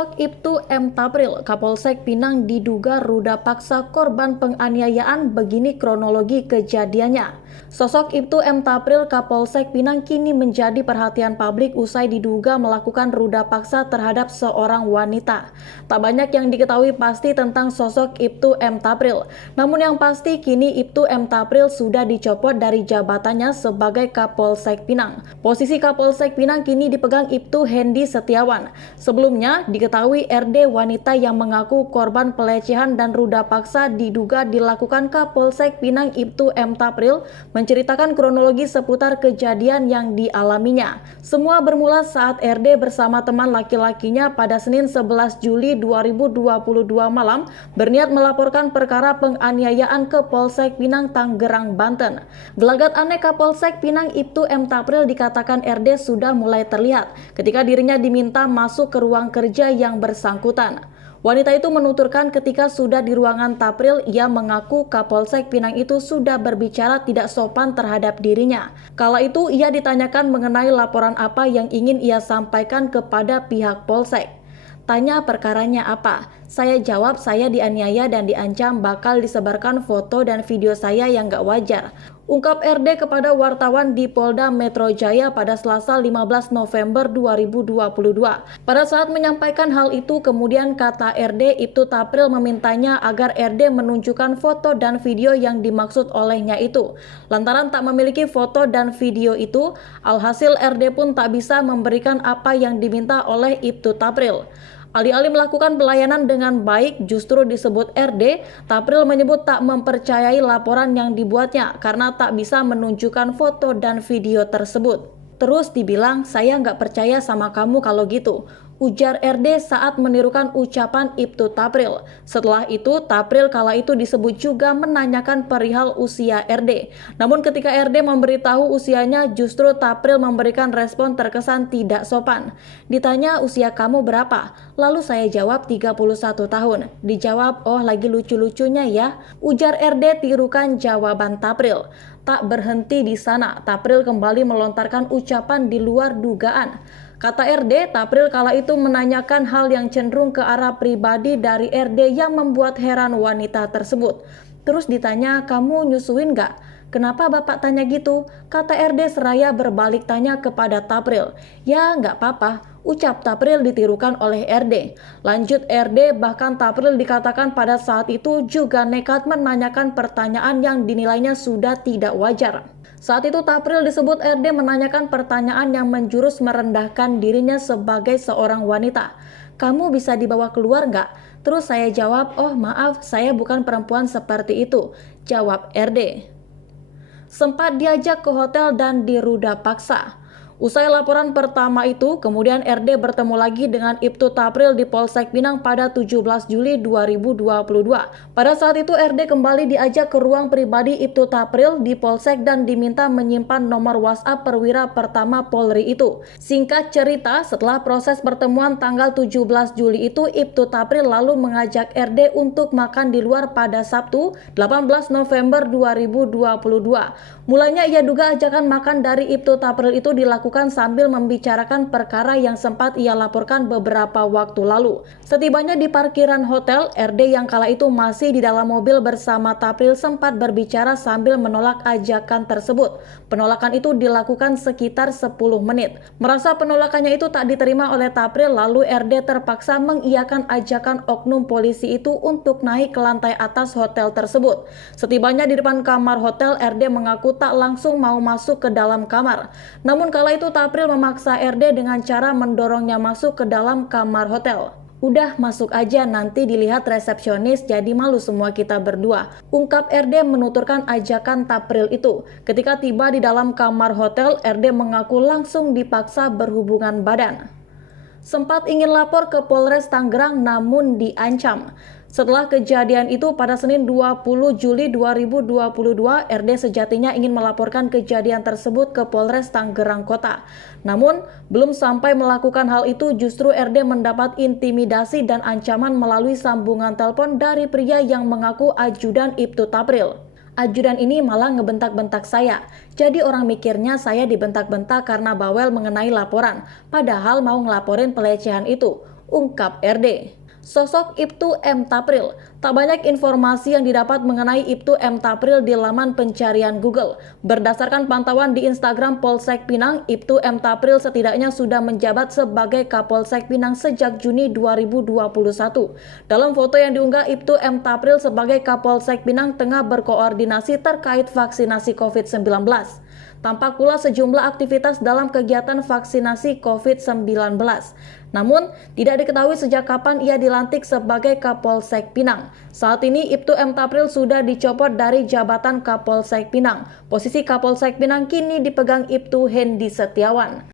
Sosok Ibtu M. Tapril, Kapolsek Pinang diduga ruda paksa korban penganiayaan. Begini kronologi kejadiannya. Sosok Ibtu M. Tapril, Kapolsek Pinang kini menjadi perhatian publik usai diduga melakukan ruda paksa terhadap seorang wanita. Tak banyak yang diketahui pasti tentang sosok Ibtu M. Tapril. Namun yang pasti kini Ibtu M. Tapril sudah dicopot dari jabatannya sebagai Kapolsek Pinang. Posisi Kapolsek Pinang kini dipegang Ibtu Hendy Setiawan. Sebelumnya diketahui RD wanita yang mengaku korban pelecehan dan ruda paksa diduga dilakukan Kapolsek Pinang Ibtu M. Tapril menceritakan kronologi seputar kejadian yang dialaminya. Semua bermula saat RD bersama teman laki-lakinya pada Senin 11 Juli 2022 malam berniat melaporkan perkara penganiayaan ke Polsek Pinang, Tangerang, Banten. Gelagat aneh Kapolsek Pinang Ibtu M. Tapril dikatakan RD sudah mulai terlihat ketika dirinya diminta masuk ke ruang kerja yang bersangkutan. Wanita itu menuturkan ketika sudah di ruangan Tapril, ia mengaku Kapolsek Pinang itu sudah berbicara tidak sopan terhadap dirinya. Kala itu ia ditanyakan mengenai laporan apa yang ingin ia sampaikan kepada pihak Polsek. Tanya perkaranya apa? Saya jawab saya dianiaya dan diancam bakal disebarkan foto dan video saya yang gak wajar. Ungkap RD kepada wartawan di Polda Metro Jaya pada Selasa 15 November 2022. Pada saat menyampaikan hal itu, kemudian kata RD, Ibtu Tapril memintanya agar RD menunjukkan foto dan video yang dimaksud olehnya itu. Lantaran tak memiliki foto dan video itu, alhasil RD pun tak bisa memberikan apa yang diminta oleh Ibtu Tapril. Alih-alih melakukan pelayanan dengan baik, justru disebut RD, Tapril menyebut tak mempercayai laporan yang dibuatnya karena tak bisa menunjukkan foto dan video tersebut. Terus dibilang, saya nggak percaya sama kamu kalau gitu, ujar RD saat menirukan ucapan Ibtu Tapril. Setelah itu, Tapril kala itu disebut juga menanyakan perihal usia RD. Namun ketika RD memberitahu usianya, justru Tapril memberikan respon terkesan tidak sopan. Ditanya usia kamu berapa? Lalu saya jawab 31 tahun. Dijawab, oh lagi lucu-lucunya ya, ujar RD tirukan jawaban Tapril. Tak berhenti di sana, Tapril kembali melontarkan ucapan di luar dugaan. Kata RD, Tapril kala itu menanyakan hal yang cenderung ke arah pribadi dari RD yang membuat heran wanita tersebut. Terus ditanya, kamu nyusuin gak? Kenapa bapak tanya gitu? Kata RD seraya berbalik tanya kepada Tapril. Ya nggak apa-apa, ucap Tapril ditirukan oleh RD. Lanjut RD, bahkan Tapril dikatakan pada saat itu juga nekat menanyakan pertanyaan yang dinilainya sudah tidak wajar. Saat itu Tapril disebut RD menanyakan pertanyaan yang menjurus merendahkan dirinya sebagai seorang wanita. Kamu bisa dibawa keluar nggak? Terus saya jawab, oh maaf saya bukan perempuan seperti itu, jawab RD. Sempat diajak ke hotel dan diruda paksa. Usai laporan pertama itu, kemudian RD bertemu lagi dengan Ibtu Tapril di Polsek Pinang pada 17 Juli 2022. Pada saat itu RD kembali diajak ke ruang pribadi Ibtu Tapril di Polsek dan diminta menyimpan nomor WhatsApp perwira pertama Polri itu. Singkat cerita, setelah proses pertemuan tanggal 17 Juli itu, Ibtu Tapril lalu mengajak RD untuk makan di luar pada Sabtu 18 November 2022. Mulanya ia duga ajakan makan dari Ibtu Tapril itu dilakukan sambil membicarakan perkara yang sempat ia laporkan beberapa waktu lalu. Setibanya di parkiran hotel, RD yang kala itu masih di dalam mobil bersama Tapril sempat berbicara sambil menolak ajakan tersebut. Penolakan itu dilakukan sekitar 10 menit. Merasa penolakannya itu tak diterima oleh Tapril, lalu RD terpaksa mengiyakan ajakan oknum polisi itu untuk naik ke lantai atas hotel tersebut. Setibanya di depan kamar hotel, RD mengaku tak langsung mau masuk ke dalam kamar. Namun kala itu Tapril memaksa RD dengan cara mendorongnya masuk ke dalam kamar hotel. Udah masuk aja, nanti dilihat resepsionis, jadi malu semua kita berdua, ungkap RD menuturkan ajakan Tapril itu. Ketika tiba di dalam kamar hotel, RD mengaku langsung dipaksa berhubungan badan. Sempat ingin lapor ke Polres Tangerang namun diancam. Setelah kejadian itu pada Senin 20 Juli 2022, RD sejatinya ingin melaporkan kejadian tersebut ke Polres Tangerang Kota. Namun, belum sampai melakukan hal itu justru RD mendapat intimidasi dan ancaman melalui sambungan telepon dari pria yang mengaku ajudan Ibtu Tapril. Ajudan ini malah ngebentak-bentak saya. Jadi orang mikirnya saya dibentak-bentak karena bawel mengenai laporan, padahal mau ngelaporin pelecehan itu, ungkap RD. Sosok Ibtu M. Tapril. Tak banyak informasi yang didapat mengenai Ibtu M. Tapril di laman pencarian Google. Berdasarkan pantauan di Instagram Polsek Pinang, Ibtu M. Tapril setidaknya sudah menjabat sebagai Kapolsek Pinang sejak Juni 2021. Dalam foto yang diunggah, Ibtu M. Tapril sebagai Kapolsek Pinang tengah berkoordinasi terkait vaksinasi COVID-19. Tampak pula sejumlah aktivitas dalam kegiatan vaksinasi COVID-19. Namun, tidak diketahui sejak kapan ia dilantik sebagai Kapolsek Pinang. Saat ini, Ibtu M. Tapril sudah dicopot dari jabatan Kapolsek Pinang. Posisi Kapolsek Pinang kini dipegang Ibtu Hendi Setiawan.